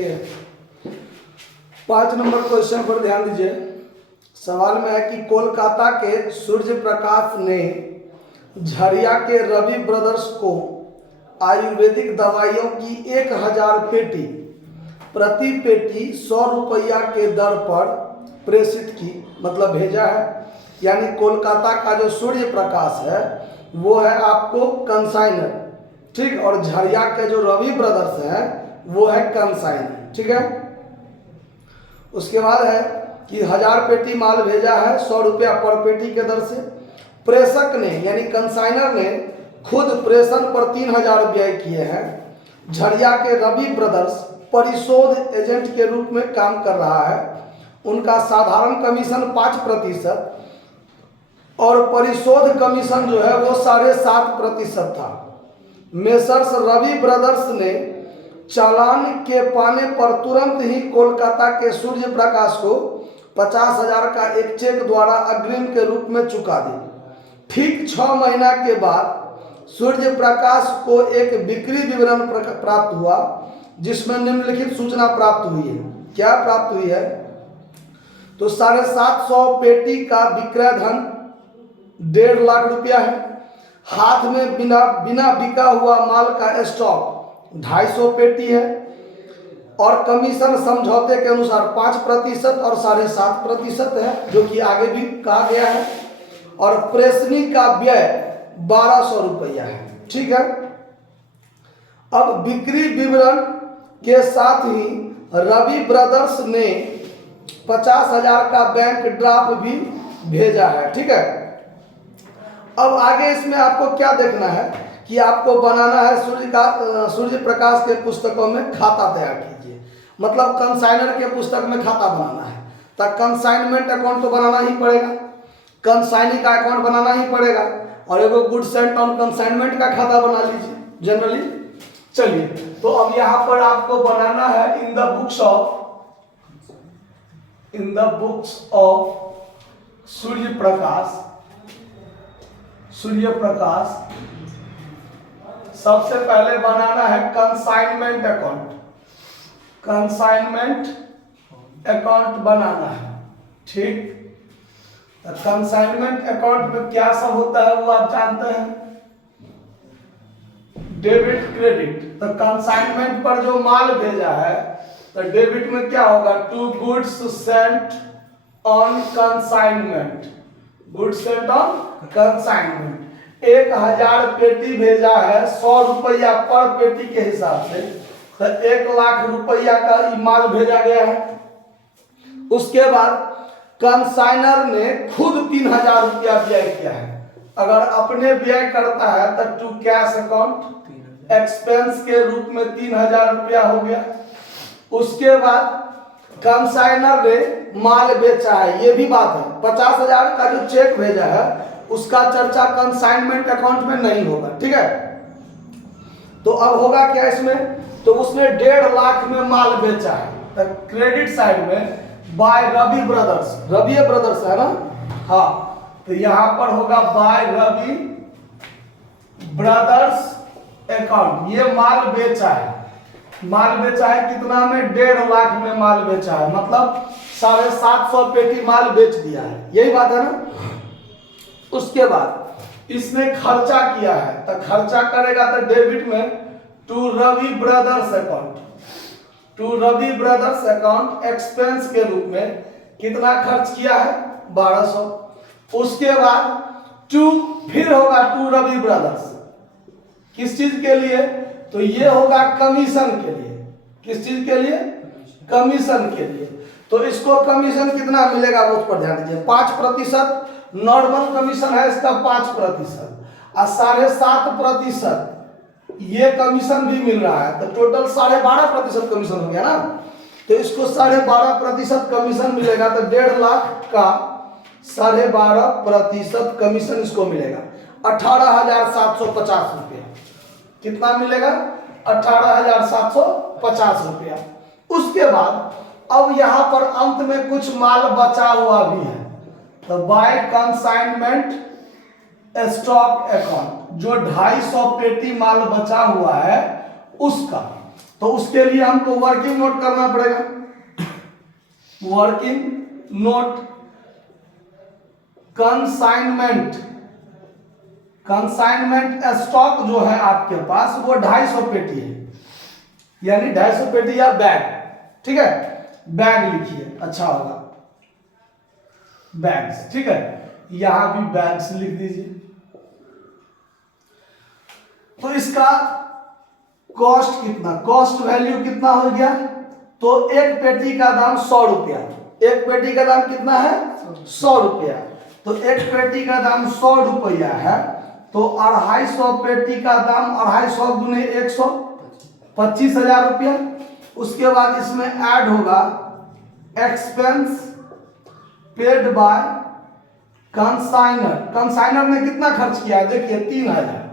5 number question पर ध्यान दीजिए। सवाल में है कि कोलकाता के सूर्य प्रकाश ने झरिया के रवि ब्रदर्स को आयुर्वेदिक दवाइयों की 1000 पेटी प्रति पेटी 100 रुपया के दर पर प्रेषित की, मतलब भेजा है। यानी कोलकाता का जो सूर्य प्रकाश है वो है आपको कंसाइनर, ठीक, और झरिया के जो रवि ब्रदर्स हैं वो है कंसाइनर, ठीक है। उसके बाद है कि 1000 पेटी माल भेजा है 100 रुपया पर पेटी के दर से। प्रेषक ने यानी कंसाइनर ने खुद प्रेषण पर 3000 व्यय किए हैं। झरिया के रवि ब्रदर्स परिशोध एजेंट के रूप में काम कर रहा है। उनका साधारण कमीशन 5% और परिशोध कमीशन जो है वो 7.5% था। मेसर्स रवि ब्रदर्स ने चालान के पाने पर तुरंत ही कोलकाता के सूर्य प्रकाश को 50,000 का एक चेक द्वारा अग्रिम के रूप में चुका दी। ठीक 6 महीना के बाद सूर्य प्रकाश को एक बिक्री विवरण प्राप्त हुआ जिसमें निम्नलिखित सूचना प्राप्त हुई है। क्या प्राप्त हुई है? तो 750 पेटी का विक्रय धन 1.5 लाख रुपया है। हाथ में बिना बिका हुआ माल का स्टॉक 250 पेटी है और कमीशन समझौते के अनुसार 5% और 7.5% है, जो कि आगे भी कहा गया है। और प्रेषणी का व्यय 1200 रुपया है, ठीक है। अब बिक्री विवरण के साथ ही रवि ब्रदर्स ने 50,000 का बैंक ड्राफ्ट भी भेजा है, ठीक है। अब आगे इसमें आपको क्या देखना है कि आपको बनाना है सूर्य प्रकाश के पुस्तकों में खाता तैयार कीजिए, मतलब कंसाइनर के पुस्तक में खाता बनाना है। तो कंसाइनमेंट अकाउंट तो बनाना ही पड़ेगा, कंसाइनी का अकाउंट बनाना ही पड़ेगा, और एगो गुड्स एंड ऑन कंसाइनमेंट का खाता बना लीजिए जनरली। चलिए, तो अब यहाँ पर आपको बनाना है in the books of Surya Prakash सबसे पहले बनाना है कंसाइनमेंट अकाउंट बनाना है, ठीक। कंसाइनमेंट अकाउंट में क्या सब होता है वो आप जानते हैं, डेबिट क्रेडिट। तो कंसाइनमेंट पर जो माल भेजा है तो डेबिट में क्या होगा, to goods sent on consignment, goods sent on consignment. 1000 पेटी भेजा है 100 रुपया पर पेटी के हिसाब से, तो 1 लाख रुपया का माल भेजा गया है। उसके बाद कंसाइनर ने खुद 3000 रुपया व्यय किया है। अगर अपने व्यय करता है तो टू कैश अकाउंट एक्सपेंस के रूप में 3000 रुपया हो गया। उसके बाद कंसाइनर ने माल बेचा है, ये भी बात है। 50,000 का जो चेक भेजा है उसका चर्चा कंसाइनमेंट अकाउंट में नहीं होगा, ठीक है। तो अब होगा क्या इसमें, तो उसने 1.5 लाख में माल बेचा है। तो क्रेडिट साइड में बाय रवि ब्रदर्स है ना, हाँ, तो यहां पर होगा बाय रवि ब्रदर्स अकाउंट। ये माल बेचा है कितना में, 1.5 लाख में माल बेचा है, मतलब 750 पेटी माल बेच दिया है, यही बात है ना। उसके बाद इसने खर्चा किया है, तो खर्चा करेगा तो डेबिट में to Ravi brothers account expense के रूप में कितना खर्च किया है, 1200। उसके बाद फिर होगा टू रवि ब्रदर्स, किस चीज के लिए, तो ये होगा कमीशन के लिए। किस चीज के लिए, कमीशन के लिए। तो इसको कमीशन कितना मिलेगा वो उस पर ध्यान दीजिए। 5% नॉर्मल कमीशन है इसका 5% और 7.5% ये कमीशन भी मिल रहा है, तो टोटल 12.5% कमीशन हो गया ना। तो इसको 12.5% कमीशन मिलेगा, तो 1.5 लाख का 12.5% कमीशन इसको मिलेगा 18,750 रुपया। कितना मिलेगा, 18,750 रुपया। उसके बाद अब यहां पर अंत में कुछ माल बचा हुआ भी है, तो बाय कंसाइनमेंट स्टॉक अकाउंट जो 250 पेटी माल बचा हुआ है उसका तो उसके लिए हमको वर्किंग नोट करना पड़ेगा। Working note consignment, consignment stock जो है आपके पास वो 250 पेटी है, यानी 250 पेटी या बैग, ठीक है, बैग लिखिए, अच्छा होगा, बैग्स, ठीक है, यहां भी बैग्स लिख दीजिए। तो इसका कॉस्ट कितना, कॉस्ट वैल्यू कितना हो गया, तो एक पेटी का दाम 100 रुपया, एक पेटी का दाम कितना है 100 रुपया, तो एक पेटी का दाम 100 रुपया है, तो 250 पेटी का दाम 250 गुने 100 25,000 रुपया। उसके बाद इसमें ऐड होगा expense paid by consignor, consignor ने कितना खर्च किया, देखिए 3000,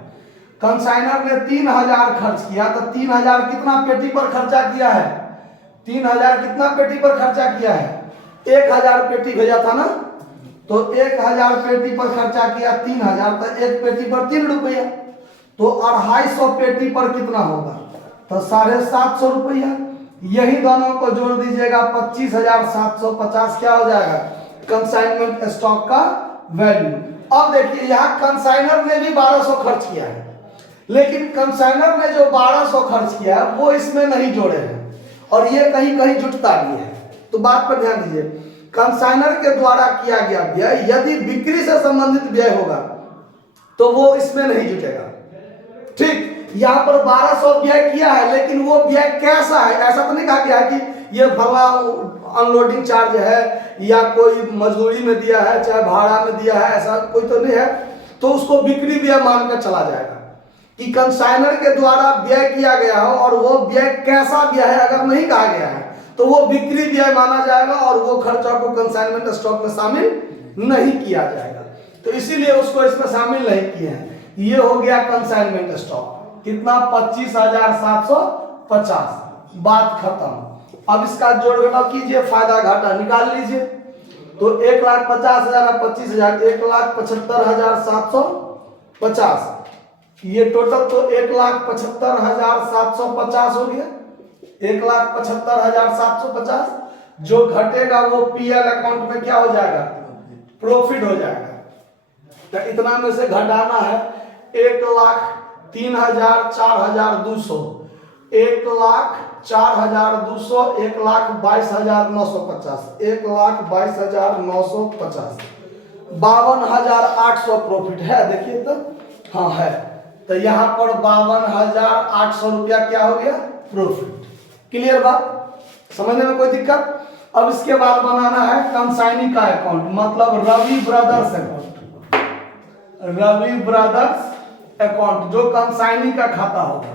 कंसाइनर ने 3000 खर्च किया, तो 3000 कितना पेटी पर खर्चा किया है, 3000 कितना पेटी पर खर्चा किया है, 1000 पेटी भेजा था ना, तो 1000 पेटी पर खर्चा किया 3000, तो एक पेटी पर 3 रुपया, तो 250 पेटी पर कितना होगा, तो 750 रुपया। यही दोनों को जोड़ दीजिएगा 25,750 क्या हो जाएगा, कंसाइनमेंट स्टॉक का वैल्यू। अब देखिए यहाँ कंसाइनर ने भी 1200 खर्च किया है, लेकिन कंसाइनर ने जो 1200 खर्च किया है वो इसमें नहीं जोड़े हैं, और ये कहीं कहीं जुटता भी है। तो बात पर ध्यान दीजिए, कंसाइनर के द्वारा किया गया व्यय यदि बिक्री से संबंधित व्यय होगा तो वो इसमें नहीं जुटेगा, ठीक। यहाँ पर 1200 व्यय किया है, लेकिन वो व्यय कैसा है, ऐसा तो नहीं कहा गया है कि ये भला अनलोडिंग चार्ज है या कोई मजदूरी में दिया है चाहे भाड़ा में दिया है, ऐसा कोई तो नहीं है, तो उसको बिक्री व्यय मानकर चला जाएगा कि कंसाइनर के द्वारा व्यय किया गया हो, और वो व्यय कैसा व्यय है अगर नहीं कहा गया है तो वो बिक्री व्यय माना जाएगा, और वो खर्चा को कंसाइनमेंट स्टॉक में शामिल नहीं किया जाएगा, तो इसीलिए उसको इसमें शामिल नहीं किए हैं। ये हो गया कंसाइनमेंट स्टॉक, कितना 25,750, बात खत्म। अब इसका जोड़ घटाव कीजिए, फायदा घाटा निकाल लीजिए, तो 1,50,000 और 25,000 1,75,750, ये टोटल तो 1,75,750 हो गया, 1,75,750, जो घटेगा वो पीएल अकाउंट में क्या हो जाएगा, प्रॉफिट हो जाएगा। तो इतना में से घटाना है 1,03,000, 4,200, 1,04,200, 1,22,950, 1,22,950, 52,800 प्रॉफिट है, देखिए तो, हाँ है, तो यहाँ पर 52,800 रुपया क्या हो गया, प्रॉफिट। क्लियर बात, समझने में कोई दिक्कत। अब इसके बाद बनाना है कंसाइनी का अकाउंट, मतलब Ravi brothers account, Ravi brothers account जो कंसाइनी का खाता होगा।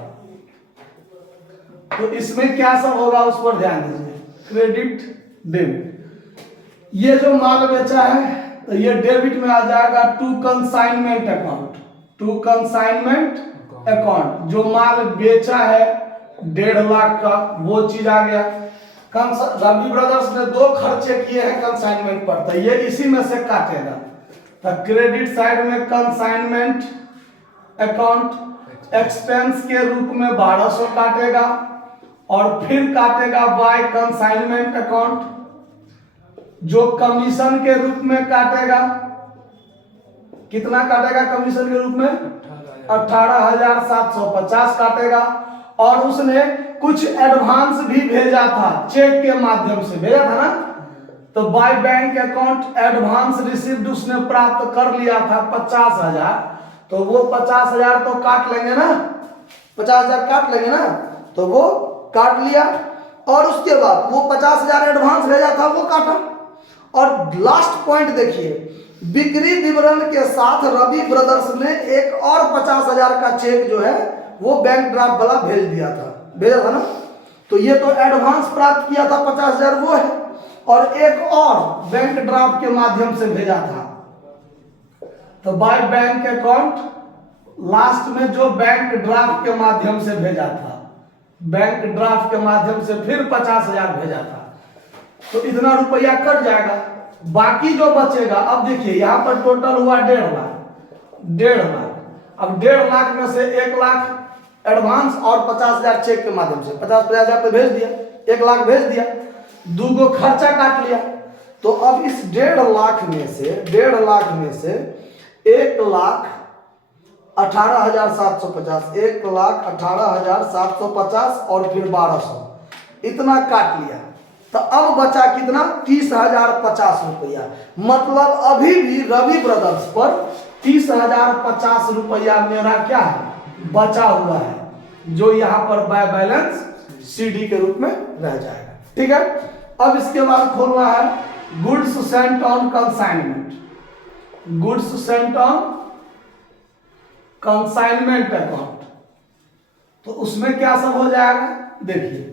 तो इसमें क्या सब होगा उस पर ध्यान दीजिए, क्रेडिट डेबिट, ये जो माल बेचा है तो ये डेबिट में आ जाएगा to consignment account, to consignment account, जो माल बेचा है 1.5 लाख का वो चीज आ गया। रवि ब्रदर्स ने 2 खर्चे किए हैं कंसाइनमेंट पर, तो ये इसी में से काटेगा, तो क्रेडिट साइड में कंसाइनमेंट अकाउंट एक्सपेंस के रूप में 1200 काटेगा, और फिर काटेगा बाय कंसाइनमेंट अकाउंट, जो कमीशन के रूप में काटेगा, कितना काटेगा कमीशन के रूप में, 18,750 काटेगा, और उसने कुछ एडवांस भी भेजा था, चेक के माध्यम से भेजा था ना, तो by bank account advance received उसने प्राप्त कर लिया था 50,000, तो वो 50,000 तो काट लेंगे ना, 50,000 काट लेंगे ना, तो वो काट लिया, और उसके बाद वो 50,000 एडवांस भेजा था वो काटा। और लास्ट पॉइंट देखिए, बिक्री विवरण के साथ रवि ब्रदर्स ने एक और 50,000 का चेक जो है वो बैंक ड्राफ्ट वाला भेजा था ना, तो ये तो एडवांस प्राप्त किया था 50,000 वो है, और एक और बैंक ड्राफ्ट के माध्यम से भेजा था, तो बाय बैंक अकाउंट लास्ट में जो बैंक ड्राफ्ट के माध्यम से भेजा था, बैंक ड्राफ्ट के माध्यम से फिर 50,000 भेजा था, तो इतना रुपया कट जाएगा, बाकी जो बचेगा। अब देखिए यहाँ पर टोटल हुआ 1.5 लाख, 1.5 लाख, अब 1.5 लाख में से 1 लाख एडवांस और 50,000 चेक के माध्यम से 50,000 पे भेज दिया, 1 लाख भेज दिया, 2 गो खर्चा काट लिया। तो अब इस 1.5 लाख में से 1,18,750 1,18,750 और फिर 1,200 इतना काट लिया। तो अब बचा कितना? 30,050 रुपया। मतलब अभी भी रवि ब्रदर्स पर 30,050 रुपया मेरा क्या है, बचा हुआ है, जो यहाँ पर बैलेंस सीडी के रूप में रह जाएगा। ठीक है। अब इसके बाद खोलना है goods sent on consignment. Goods sent on consignment account. तो उसमें क्या सब हो जाएगा, देखिए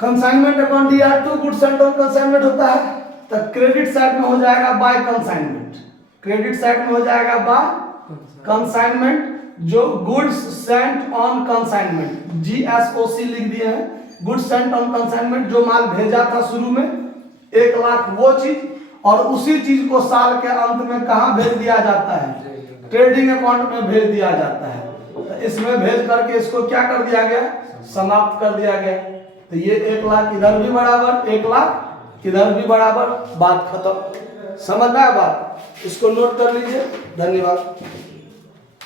कंसाइनमेंट अकाउंट या to goods sent on consignment होता है। तो क्रेडिट साइड में हो जाएगा बाय कंसाइनमेंट, क्रेडिट साइड में हो जाएगा बाय कंसाइनमेंट, जो goods sent on consignment GSOC लिख दिए हैं। गुड्स सेंट ऑन कंसाइनमेंट, जो माल भेजा था शुरू में 1 लाख वो चीज, और उसी चीज को साल के अंत में कहाँ भेज दिया जाता है, ट्रेडिंग अकाउंट में भेज दिया जाता है। तो इसमें भेज करके इसको क्या कर दिया गया, समाप्त कर दिया गया। तो ये 1 लाख इधर भी बराबर, 1 लाख इधर भी बराबर, बात खत्म। समझ में आया बात? इसको नोट कर लीजिए। धन्यवाद।